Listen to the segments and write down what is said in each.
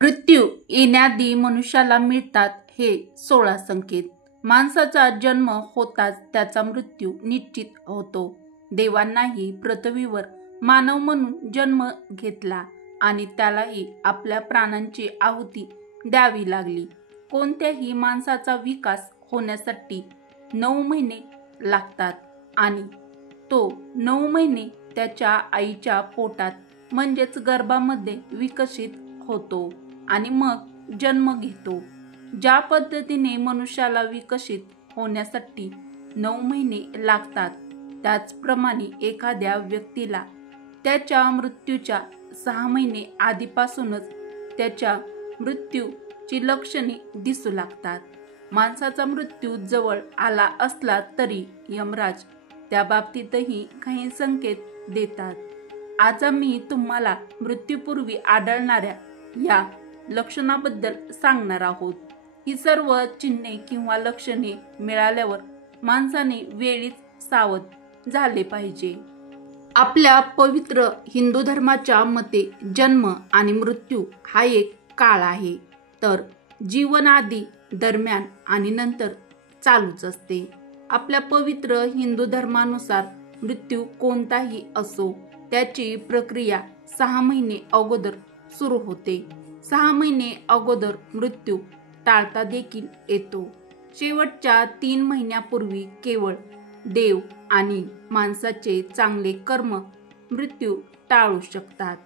मृत्यू येण्याआधी मनुष्याला मिळतात हे 16 संकेत. माणसाचा जन्म होताच त्याचा मृत्यू निश्चित होतो. देवांनाही पृथ्वीवर मानव म्हणून जन्म घेतला आणि त्यालाही आपल्या प्राणांची आहुती द्यावी लागली. कोणत्याही माणसाचा विकास होण्यासाठी 9 महिने लागतात आणि तो 9 महिने त्याच्या आईच्या पोटात म्हणजेच गर्भामध्ये विकसित होतो आणि मग जन्म घेतो. ज्या पद्धतीने मनुष्याला विकसित होण्यासाठी 9 महिने लागतात, त्याचप्रमाणे एखाद्या व्यक्तीला त्याच्या मृत्यूच्या 6 महिने आधीपासूनच त्याच्या मृत्यूची लक्षणे दिसू लागतात. माणसाचा मृत्यू जवळ आला असला तरी यमराज त्या बाबतीतही काही संकेत देतात. आज आम्ही तुम्हाला मृत्यूपूर्वी आढळणाऱ्या या लक्षणाबद्दल सांगणार आहोत. ही सर्व चिन्हे किंवा लक्षणे मिळाल्यावर माणसाने वेळीच सावध झाले पाहिजे. आपल्या पवित्र हिंदू धर्माच्या मते जन्म आणि मृत्यू हा एक काळ आहे, तर जीवन आधी, दरम्यान आणि नंतर चालूच असते. आपल्या पवित्र हिंदू धर्मानुसार मृत्यू कोणताही असो, त्याची प्रक्रिया 6 महिने अगोदर सुरू होते. 6 महिने अगोदर मृत्यू टाळता देखील येतो. शेवटच्या 3 महिन्यापूर्वी केवळ देव आणि माणसाचे चांगले कर्म मृत्यू टाळू शकतात.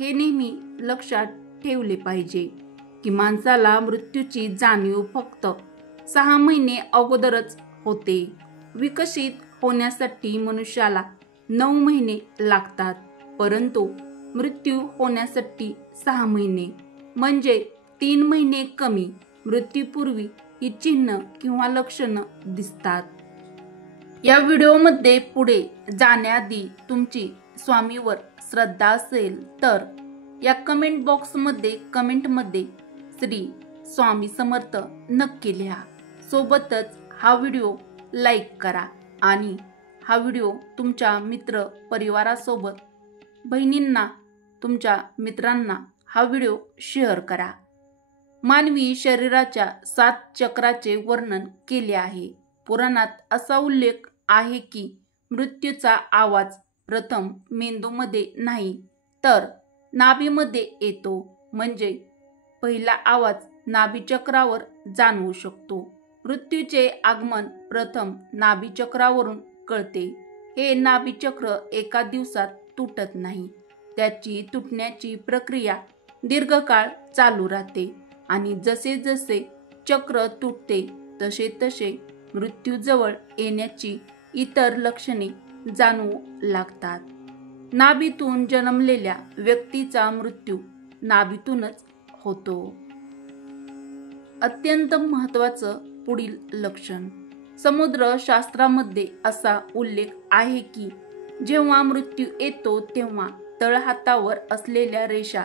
हे नेहमी लक्षात ठेवले पाहिजे की माणसाला मृत्यूची जाणीव फक्त 6 महिने अगोदरच होते. विकसित होण्यासाठी मनुष्याला 9 महिने लागतात, परंतु मृत्यू होण्यासाठी 6 महिने म्हणजे 3 महिने कमी मृत्यूपूर्वी ही चिन्ह किंवा लक्षणं दिसतात. या व्हिडिओमध्ये पुढे जाण्याआधी तुमची स्वामीवर श्रद्धा असेल तर या कमेंट बॉक्समध्ये कमेंटमध्ये श्री स्वामी समर्थ नक्की लिहा. सोबतच हा व्हिडिओ लाईक करा आणि हा व्हिडिओ तुमच्या मित्र परिवारासोबत, बहिणींना, तुमच्या मित्रांना हा व्हिडिओ शेअर करा. मानवी शरीराच्या 7 चक्राचे वर्णन केले आहे. पुराणात असा उल्लेख आहे की मृत्यूचा आवाज प्रथम मेंदूमध्ये नाही तर नाभीमध्ये येतो, म्हणजे पहिला आवाज नाभीचक्रावर जाणवू शकतो. मृत्यूचे आगमन प्रथम नाभीचक्रावरून कळते. हे नाभीचक्र एका दिवसात तुटत नाही. त्याची तुटण्याची प्रक्रिया दीर्घकाळ चालू राहते आणि जसे जसे चक्र तुटते तसे तसे मृत्यू जवळ येण्याची इतर लक्षणे जाणवू लागतात. नाभीतून जन्मलेल्या व्यक्तीचा मृत्यू नाभीतूनच होतो. अत्यंत महत्त्वाचं पुढील लक्षण. समुद्रशास्त्रामध्ये असा उल्लेख आहे की जेव्हा मृत्यू येतो तेव्हा तळहातावर असलेल्या रेषा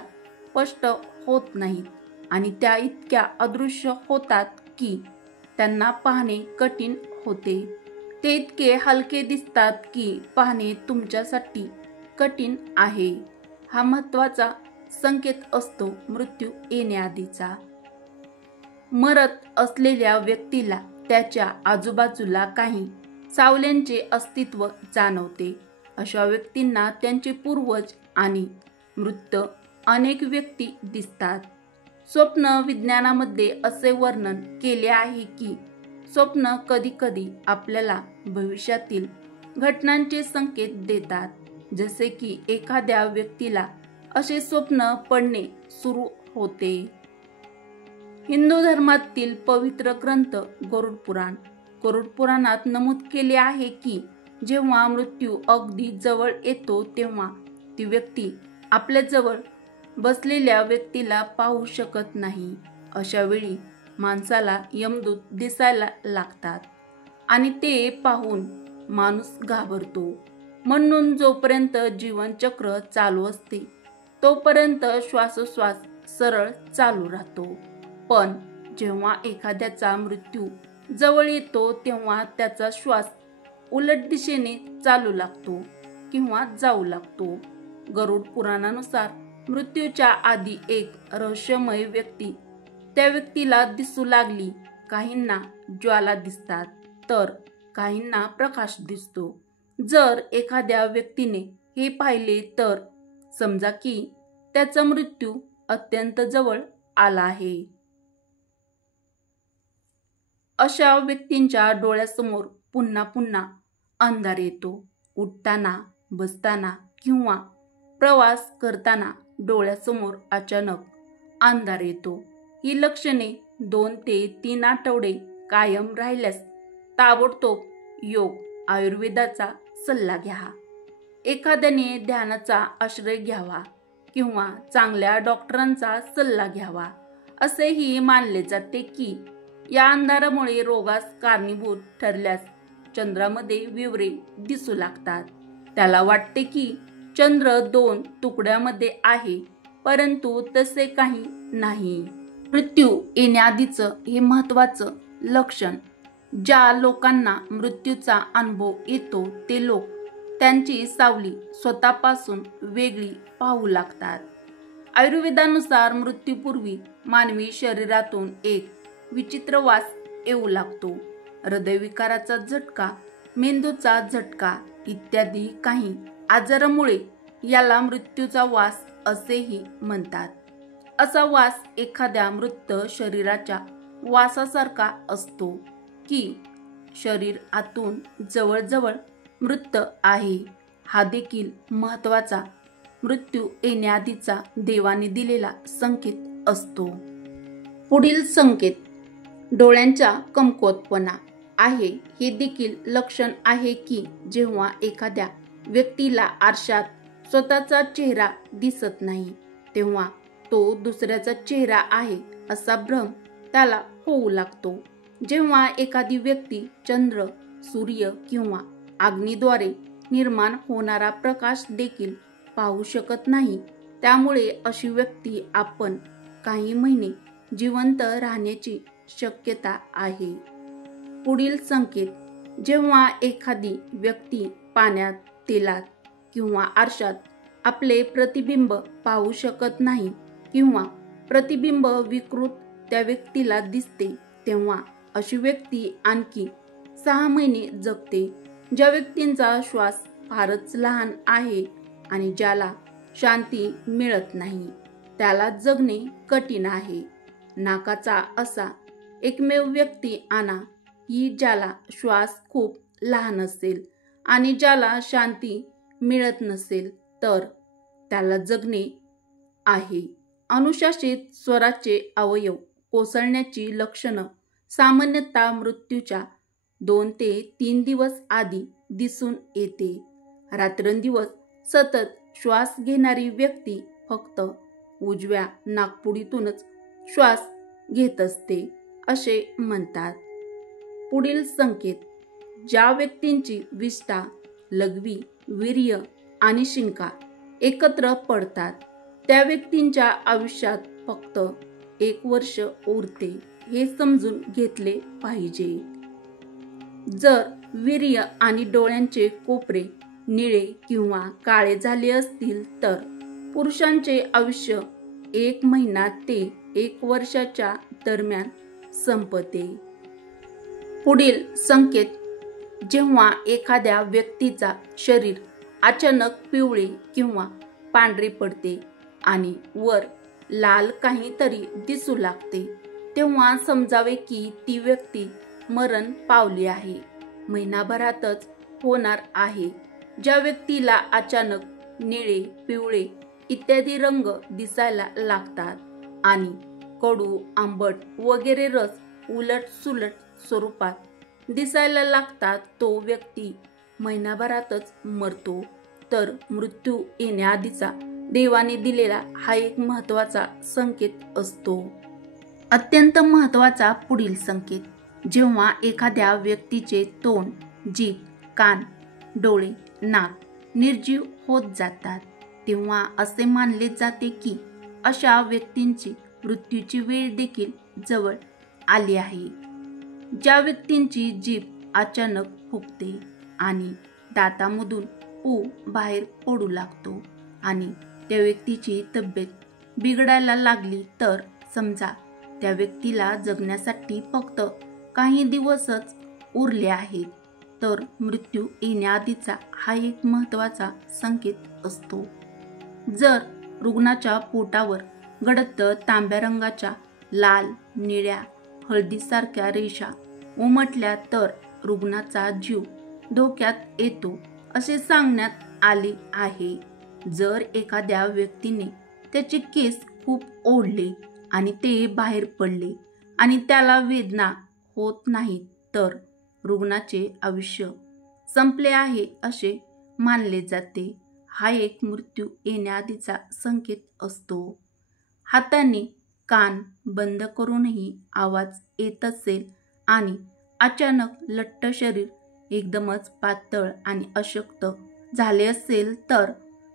स्पष्ट होत नाहीत आणि त्या इतक्या अदृश्य होतात की त्यांना पाहणे कठीण होते. ते इतके हलके दिसतात की पाहणे तुमच्यासाठी कठीण आहे. हा महत्त्वाचा संकेत असतो मृत्यू येण्याआधीचा. मरत असलेल्या व्यक्तीला त्याच्या आजूबाजूला काही सावल्यांचे अस्तित्व जाणवते. अशा व्यक्तींना त्यांचे पूर्वज आणि मृत अनेक व्यक्ती दिसतात. स्वप्न विज्ञानामध्ये असे वर्णन केले आहे की स्वप्न कधीकधी आपल्याला भविष्यातील घटनांचे संकेत देतात, जसे की एखाद्या व्यक्तीला असे स्वप्न पडणे सुरू होते. हिंदू धर्मातील पवित्र ग्रंथ गरुड पुराण. गरुड पुराणात नमूद केले आहे की जेव्हा मृत्यू अगदी जवळ येतो तेव्हा ती व्यक्ती आपल्या जवळ बसलेल्या व्यक्तीला पाहू शकत नाही. अशा वेळी माणसाला यमदूत दिसायला लागतात आणि ते पाहून माणूस घाबरतो. म्हणून जोपर्यंत जीवनचक्र चालू असते तोपर्यंत श्वासोश्वास सरळ चालू राहतो, पण जेव्हा एखाद्याचा मृत्यू जवळ येतो तेव्हा त्याचा श्वास उलट दिशेने चालू लागतो किंवा जाऊ लागतो. गरुड पुराणानुसार मृत्यूच्या आधी एक रहस्यमय व्यक्ती त्या व्यक्तीला दिसू लागली. काहींना ज्वाला दिसतात तर काहींना प्रकाश दिसतो. जर एखाद्या व्यक्तीने हे पाहिले तर समजा की त्याचा मृत्यू अत्यंत जवळ आला आहे. अशा व्यक्तींच्या डोळ्यासमोर पुन्हा पुन्हा अंधार येतो. उठताना, बसताना किंवा प्रवास करताना डोळ्यासमोर अचानक अंधार येतो. ही लक्षणे 2 ते 3 आठवडे कायम राहिल्यास ताबडतोब योग आयुर्वेदाचा सल्ला घ्या. एखाद्याने ध्यानाचा आश्रय घ्यावा किंवा चांगल्या डॉक्टरांचा सल्ला घ्यावा. असेही मानले जाते की या अंधारामुळे रोगास कारणीभूत ठरल्यास चंद्रामध्ये विवरे दिसू लागतात. त्याला वाटते की चंद्र 2 तुकड्यामध्ये आहे, परंतु तसे काही नाही. मृत्यू येण्याआधीचं हे महत्त्वाचं लक्षण. ज्या लोकांना मृत्यूचा अनुभव येतो ते लोक त्यांची सावली स्वतःपासून वेगळी पाहू लागतात. आयुर्वेदानुसार मृत्यूपूर्वी मानवी शरीरातून एक विचित्र वास येऊ लागतो. हृदयविकाराचा झटका, मेंदूचा झटका इत्यादी काही आजारामुळे याला मृत्यूचा वास असेही म्हणतात. असा वास एखाद्या मृत शरीराच्या वासासारखा असतो की शरीर आतून जवळजवळ मृत आहे. हा देखील महत्त्वाचा मृत्यू येण्याआधीचा देवाने दिलेला संकेत असतो. पुढील संकेत. डोळ्यांचा कमकुवतपणा आहे. हे देखील लक्षण आहे की जेव्हा एखाद्या व्यक्तीला आरशात स्वतःचा चेहरा दिसत नाही तेव्हा तो दुसऱ्याचा चेहरा आहे असा भ्रम त्याला होऊ लागतो. जेव्हा एखादी व्यक्ती चंद्र, सूर्य किंवा अग्नीद्वारे निर्माण होणारा प्रकाश देखील पाहू शकत नाही, त्यामुळे अशी व्यक्ती आपण काही महिने जिवंत राहण्याची शक्यता आहे. पुढील संकेत. जेव्हा एखादी व्यक्ती पाण्यात, तेलात किंवा आरशात आपले प्रतिबिंब पाहू शकत नाही किंवा प्रतिबिंब विकृत त्या व्यक्तीला दिसते तेव्हा अशी व्यक्ती आणखी 6 महिने जगते. ज्या व्यक्तींचा श्वास फारच लहान आहे आणि ज्याला शांती मिळत नाही त्याला जगणे कठीण आहे. नाकाचा असा एकमेव व्यक्ती आणा की ज्याला श्वास खूप लहान असेल आणि ज्याला शांती मिळत नसेल तर त्याला जगणे आहे. अनुशासित स्वराचे अवयव कोसळण्याची लक्षणं सामान्यतः मृत्यूच्या 2 ते 3 दिवस आधी दिसून येते. रात्रंदिवस सतत श्वास घेणारी व्यक्ती फक्त उजव्या नाकपुडीतूनच श्वास घेत असते असे म्हणतात. पुढील संकेत. ज्या व्यक्तींची विष्ठा, लघवी, वीर्य आणि शिंका एकत्र पडतात त्या व्यक्तींच्या आयुष्यात फक्त 1 वर्ष उरते हे समजून घेतले पाहिजे. जर वीर्य आणि डोळ्यांचे कोपरे निळे किंवा काळे झाले असतील तर पुरुषांचे आयुष्य 1 महिना ते 1 वर्षाच्या दरम्यान संपते. पुढील संकेत. जेव्हा एखाद्या व्यक्तीचा शरीर अचानक पिवळे किंवा पांढरे पडते आणि वर लाल काहीतरी दिसू लागते तेव्हा समजावे की ती व्यक्ती मरण पावली आहे, महिनाभरातच होणार आहे. ज्या व्यक्तीला अचानक निळे, पिवळे इत्यादी रंग दिसायला लागतात आणि कडू, आंबट वगैरे रस उलट-सुलट स्वरूपात दिसायला लागतात तो व्यक्ती महिनाभरातच मरतो. तर मृत्यू येण्याआधीचा देवाने दिलेला हा एक महत्त्वाचा संकेत असतो. अत्यंत महत्त्वाचा पुढील संकेत. जेव्हा एखाद्या व्यक्तीचे तोंड, जीभ, कान, डोळे, नाक निर्जीव होत जातात तेव्हा असे मानले जाते की अशा व्यक्तींची मृत्यूची वेळ देखील जवळ आली आहे. ज्या व्यक्तींची जीभ अचानक फुगते आणि दातामधून पू बाहेर पडू लागतो आणि त्या व्यक्तीची तब्येत बिघडायला लागली तर समजा त्या व्यक्तीला जगण्यासाठी फक्त काही दिवसच उरले आहेत, तर मृत्यू येण्याआधीचा हा एक महत्त्वाचा संकेत असतो. जर रुग्णाच्या पोटावर गडद तांब्या रंगाच्या लाल, निळ्या, हळदीसारख्या रेषा उमटल्या तर रुग्णाचा जीव धोक्यात येतो असे सांगण्यात आले आहे. जर एखाद्या व्यक्तीने त्याचे केस खूप ओढले आणि ते बाहेर पडले आणि त्याला वेदना होत नाहीत तर रुग्णाचे आयुष्य संपले आहे असे मानले जाते. हा एक मृत्यू येण्याआधीचा संकेत असतो. हाताने कान बंद करूनही आवाज येत असेल आणि अचानक लठ्ठ शरीर एकदमच पातळ आणि अशक्त झाले असेल तर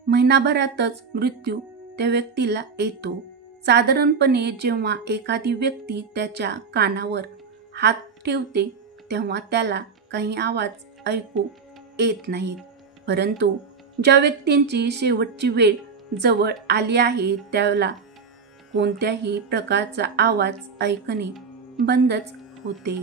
महिनाभरातच मृत्यू त्या व्यक्तीला येतो. साधारणपणे जेव्हा एखादी व्यक्ती त्याच्या कानावर हात ठेवते तेव्हा त्याला काही आवाज ऐकू येत नाहीत, परंतु ज्या व्यक्तींची शेवटची वेळ जवळ आली आहे त्याला कोणत्याही प्रकारचा आवाज ऐकणे बंदच होते.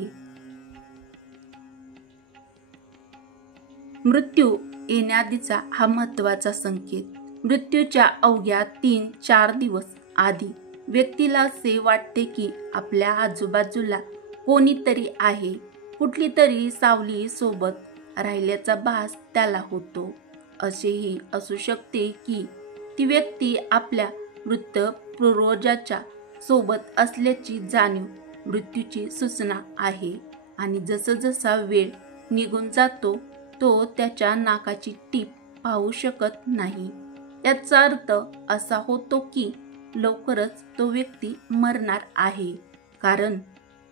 मृत्यू येण्याआधीचा हा महत्त्वाचा संकेत. मृत्यूच्या अवघ्या 3-4 दिवस आधी व्यक्तीला असे वाटते की आपल्या आजूबाजूला कोणीतरी आहे, कुठली तरी सावली सोबत राहिल्याचा भास त्याला होतो. असेही असू शकते की ती व्यक्ती आपल्या मृत पूर्वजाच्या सोबत असल्याची जाणीव मृत्यूची सूचना आहे आणि जसजसा वेळ निघून जातो तो त्याच्या नाकाची टीप पाहू शकत नाही. याचा अर्थ असा होतो की लवकरच तो व्यक्ती मरणार आहे, कारण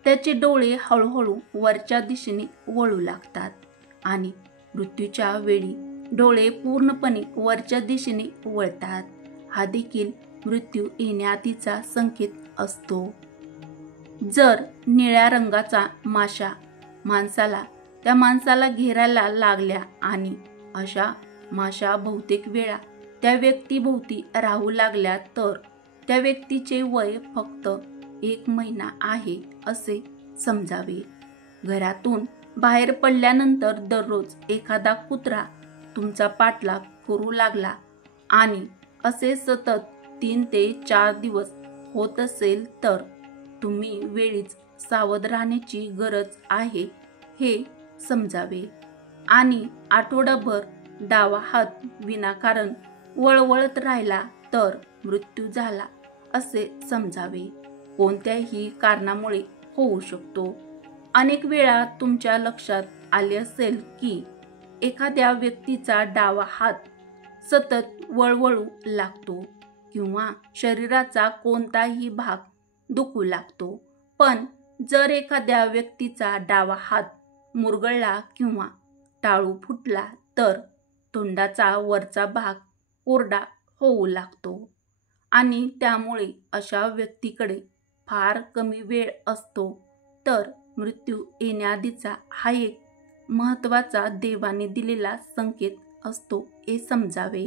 त्याचे डोळे हळूहळू वरच्या दिशेने वळू लागतात आणि मृत्यूच्या वेळी डोळे पूर्णपणे वरच्या दिशेने वळतात. हा देखील मृत्यू येण्याआधीचा संकेत असतो. जर निळ्या रंगाचा माशा त्या माणसाला घेरायला लागल्या आणि अशा माशा बहुतेक वेळा त्या व्यक्तीभोवती राहू लागल्या तर त्या व्यक्तीचे वय फक्त 1 महिना आहे असे समजावे. घरातून बाहेर पडल्यानंतर दररोज एखादा कुत्रा तुमचा पाठलाग करू लागला आणि असे सतत 3 ते 4 दिवस होत असेल तर तुम्ही वेळीच सावध राहण्याची गरज आहे हे समजावे आणि आठवडाभर डावा हात विनाकारण वळवळत राहिला तर मृत्यू झाला असे समजावे. कोणत्याही कारणामुळे होऊ शकतो. अनेक वेळा तुमच्या लक्षात आले असेल की एखाद्या व्यक्तीचा डावा हात सतत वळवळू लागतो किंवा शरीराचा कोणताही भाग दुखू लागतो. पण जर एखाद्या व्यक्तीचा डावा हात मुरगळला किंवा टाळू फुटला तर तोंडाचा वरचा भाग कोरडा होऊ लागतो आणि त्यामुळे अशा व्यक्तीकडे फार कमी वेळ असतो. तर मृत्यू येण्याआधीचा हा एक महत्त्वाचा देवाने दिलेला संकेत असतो हे समजावे.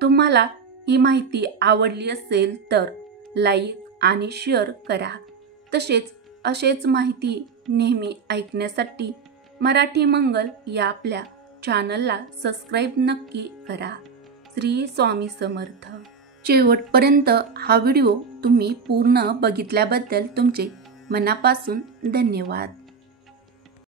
तुम्हाला ही माहिती आवडली असेल तर लाईक आणि शेअर करा. तसेच असेच माहिती नेहमी ऐकण्यासाठी मराठी मंगल या आपल्या चॅनलला सबस्क्राईब नक्की करा. श्री स्वामी समर्थ. शेवटपर्यंत हा व्हिडिओ तुम्ही पूर्ण बघितल्याबद्दल तुमचे मनापासून धन्यवाद.